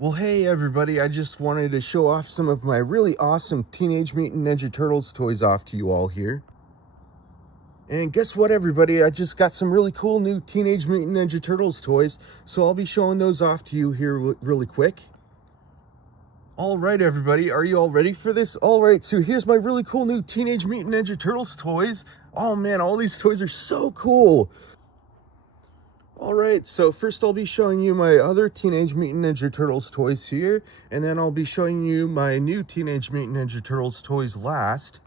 Well, hey everybody, I just wanted to show off some of my really awesome Teenage Mutant Ninja Turtles toys off to you all here. And guess what everybody, I just got some really cool new Teenage Mutant Ninja Turtles toys, so I'll be showing those off to you here really quick. Alright everybody, are you all ready for this? Alright, so here's my really cool new Teenage Mutant Ninja Turtles toys. Oh man, all these toys are so cool. Alright, so first I'll be showing you my other Teenage Mutant Ninja Turtles toys here, and then I'll be showing you my new Teenage Mutant Ninja Turtles toys last.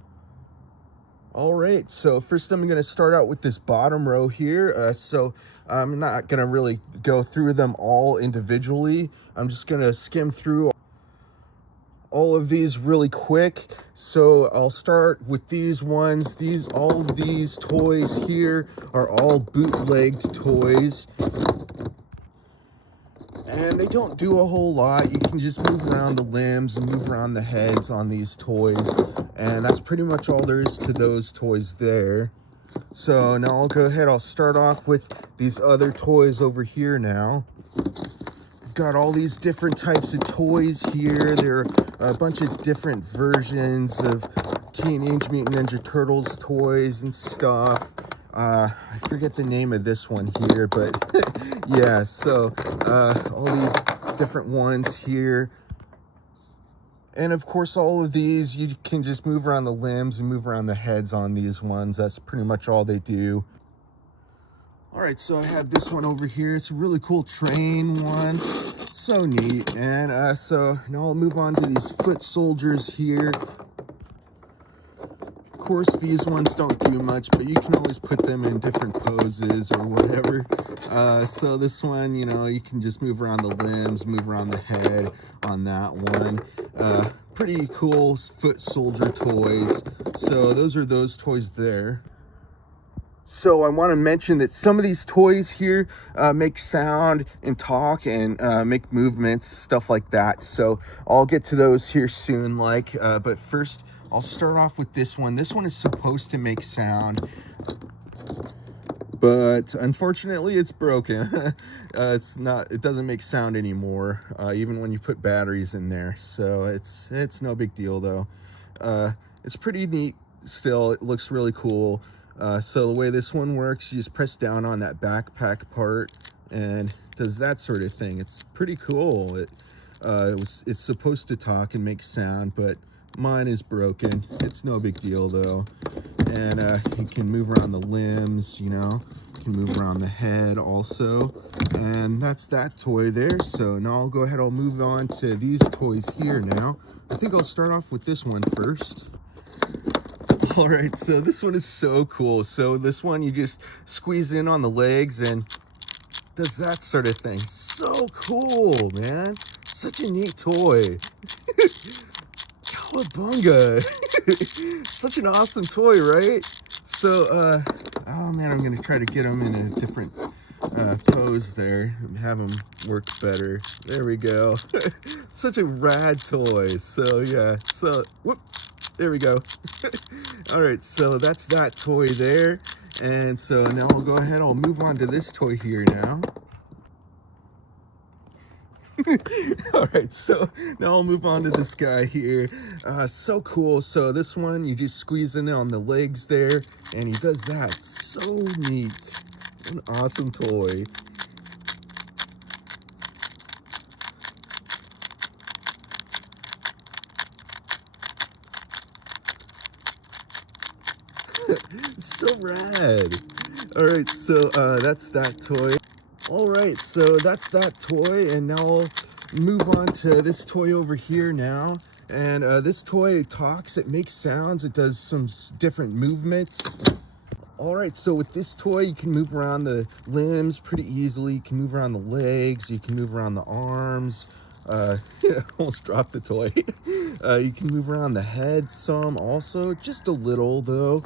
Alright, so first I'm going to start out with this bottom row here, so I'm not going to really go through them all individually. I'm just going to skim through all of these really quick. So I'll start with these ones. All of these toys here are all bootlegged toys, and they don't do a whole lot. You can just move around the limbs and move around the heads on these toys, and that's pretty much all there is to those toys there. So now I'll go ahead, I'll start off with these other toys over here now. Got all these different types of toys here. There are a bunch of different versions of Teenage Mutant Ninja Turtles toys and stuff. I forget the name of this one here, but yeah, so all these different ones here. And of course, all of these, you can just move around the limbs and move around the heads on these ones. That's pretty much all they do. All right, so I have this one over here. It's a really cool train one. So neat. And so now I'll move on to these foot soldiers here. Of course, these ones don't do much, but you can always put them in different poses or whatever. So this one, you know, you can just move around the limbs, move around the head on that one. Pretty cool foot soldier toys. So those are those toys there. So I want to mention that some of these toys here make sound and talk and make movements, stuff like that. So I'll get to those here soon, but first I'll start off with this one. This one is supposed to make sound, but unfortunately it's broken. It doesn't make sound anymore, even when you put batteries in there. So it's no big deal though. It's pretty neat still. It looks really cool. So the way this one works, you just press down on that backpack part and does that sort of thing. It's pretty cool. It's supposed to talk and make sound, but mine is broken. It's no big deal though. And you can move around the limbs, you know, you can move around the head also. And that's that toy there. So now I'll go ahead, I'll move on to these toys here now. I think I'll start off with this one first. All right, so this one is so cool. So this one, you just squeeze in on the legs and does that sort of thing. So cool, man. Such a neat toy. COWABUNGA. Such an awesome toy, right? So, oh man, I'm going to try to get them in a different pose there and have them work better. There we go. Such a rad toy. So, yeah. So, whoop. There we go. All right, so that's that toy there. And so now I'll go ahead, I'll move on to this toy here now. All right, so now I'll move on to this guy here. So cool. So this one, you just squeeze in on the legs there, and he does that. So neat. An awesome toy. So rad. All right, so that's that toy. All right, so that's that toy, and now I'll move on to this toy over here now. And this toy talks, it makes sounds, it does some different movements. All right, so with this toy, you can move around the limbs pretty easily. You can move around the legs, you can move around the arms. Almost dropped the toy. You can move around the head some also, just a little though.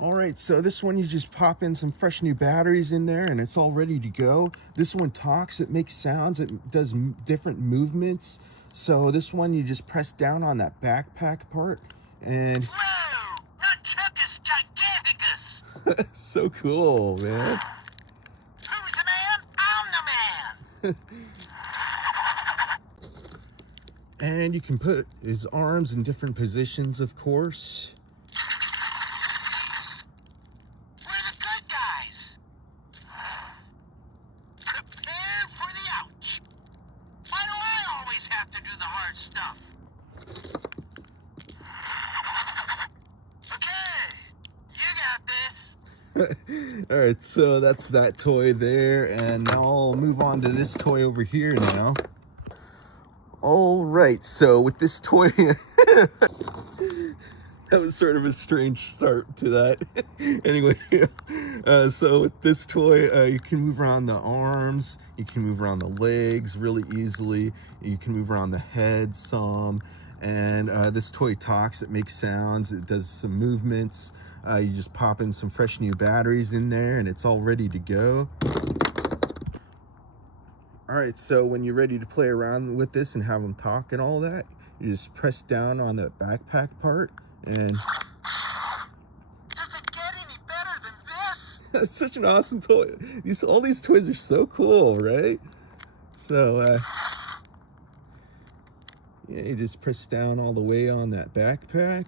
All right, so this one, you just pop in some fresh new batteries in there and it's all ready to go. This one talks, it makes sounds, it does different movements. So this one, you just press down on that backpack part and... Whoa! Nunchuckus giganticus! So cool, man. Who's the man? I'm the man! And you can put his arms in different positions, of course. We're the good guys. Prepare for the ouch. Why do I always have to do the hard stuff? Okay, you got this. All right, so that's that toy there, and now I'll move on to this toy over here now. All right, so with this toy, that was sort of a strange start to that. Anyway, so with this toy, you can move around the arms, you can move around the legs really easily, you can move around the head some, and this toy talks, it makes sounds, it does some movements. You just pop in some fresh new batteries in there and it's all ready to go. All right, so when you're ready to play around with this and have them talk and all that, you just press down on the backpack part and... Does it get any better than this? That's such an awesome toy. All these toys are so cool, right? So, yeah, you just press down all the way on that backpack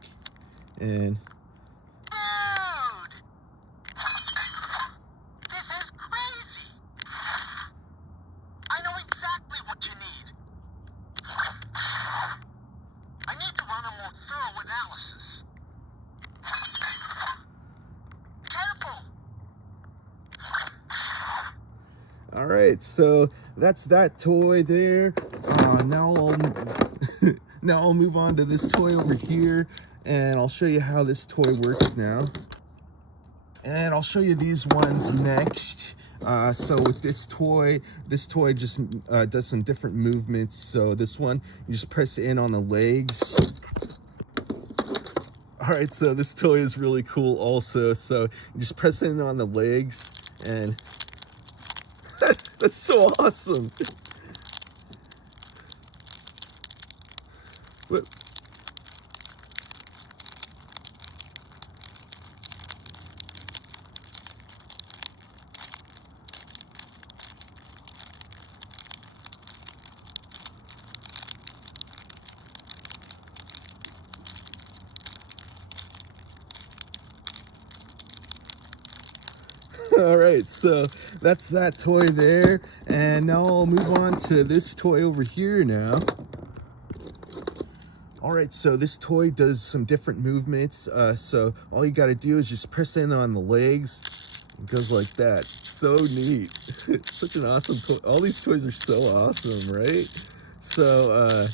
and... All right, so that's that toy there. Now I'll move on to this toy over here, and I'll show you how this toy works now. And I'll show you these ones next. So with this toy just does some different movements. So this one, you just press in on the legs. All right, so this toy is really cool also. So you just press in on the legs and that's so awesome. But, all right, so that's that toy there, and now I'll move on to this toy over here now. All right, so this toy does some different movements. So all you got to do is just press in on the legs. It goes like that. So neat. It's such an awesome toy. All these toys are so awesome, right? So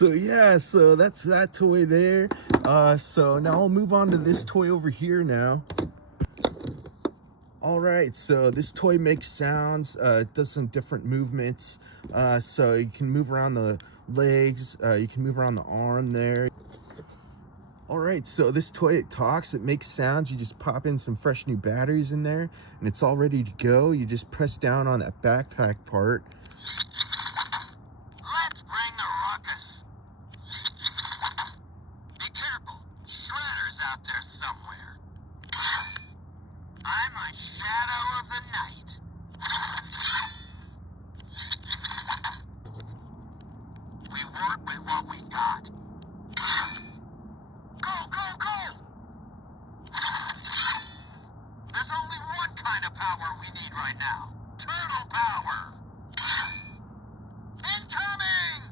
So yeah, so that's that toy there. So now I'll move on to this toy over here now. All right, so this toy makes sounds, it does some different movements. So you can move around the legs, you can move around the arm there. All right, so this toy, it talks, it makes sounds. You just pop in some fresh new batteries in there and it's all ready to go. You just press down on that backpack part. Let's bring the ruckus. Be careful, Shredder's out there somewhere. I'm a shadow of the night. We work with what we got. Go, go, go! There's only one kind of power we need right now. Turtle power! Incoming!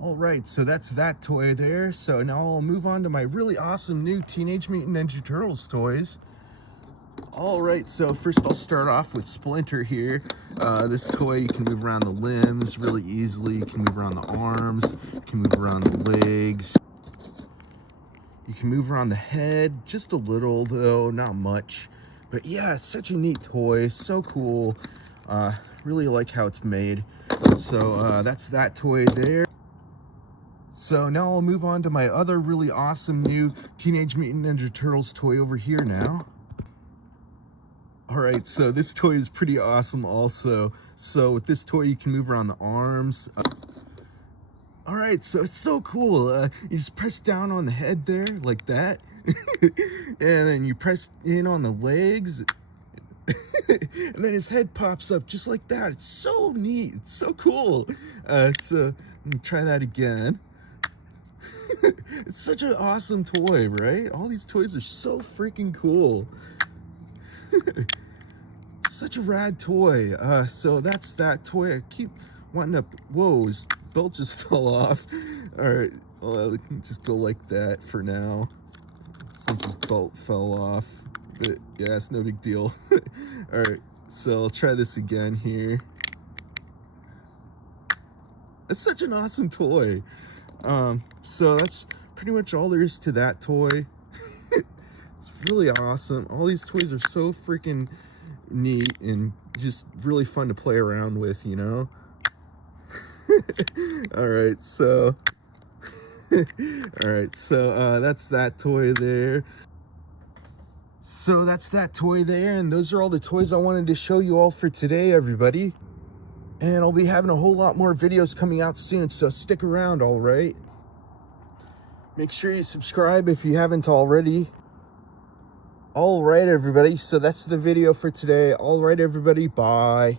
All right, so that's that toy there. So now I'll move on to my really awesome new Teenage Mutant Ninja Turtles toys. All right, so first I'll start off with Splinter here. This toy, you can move around the limbs really easily. You can move around the arms. You can move around the legs. You can move around the head, just a little though, not much. But yeah, it's such a neat toy, so cool. Really like how it's made. So that's that toy there. So now I'll move on to my other really awesome new Teenage Mutant Ninja Turtles toy over here now. All right, so this toy is pretty awesome also. So with this toy, you can move around the arms. All right, so it's so cool. You just press down on the head there like that. And then you press in on the legs. And then his head pops up just like that. It's so neat. It's so cool. So let me try that again. It's such an awesome toy, right? All these toys are so freaking cool. Such a rad toy. So that's that toy. I keep wanting to... Whoa, his belt just fell off. All right, well, we can just go like that for now, since his belt fell off. But yeah, it's no big deal. All right, so I'll try this again here. It's such an awesome toy. So that's pretty much all there is to that toy. It's really awesome. All these toys are so freaking neat and just really fun to play around with, you know? All right, so that's that toy there. So that's that toy there, and those are all the toys I wanted to show you all for today, everybody. And I'll be having a whole lot more videos coming out soon, so stick around, all right? Make sure you subscribe if you haven't already. All right, everybody, so that's the video for today. All right, everybody, bye.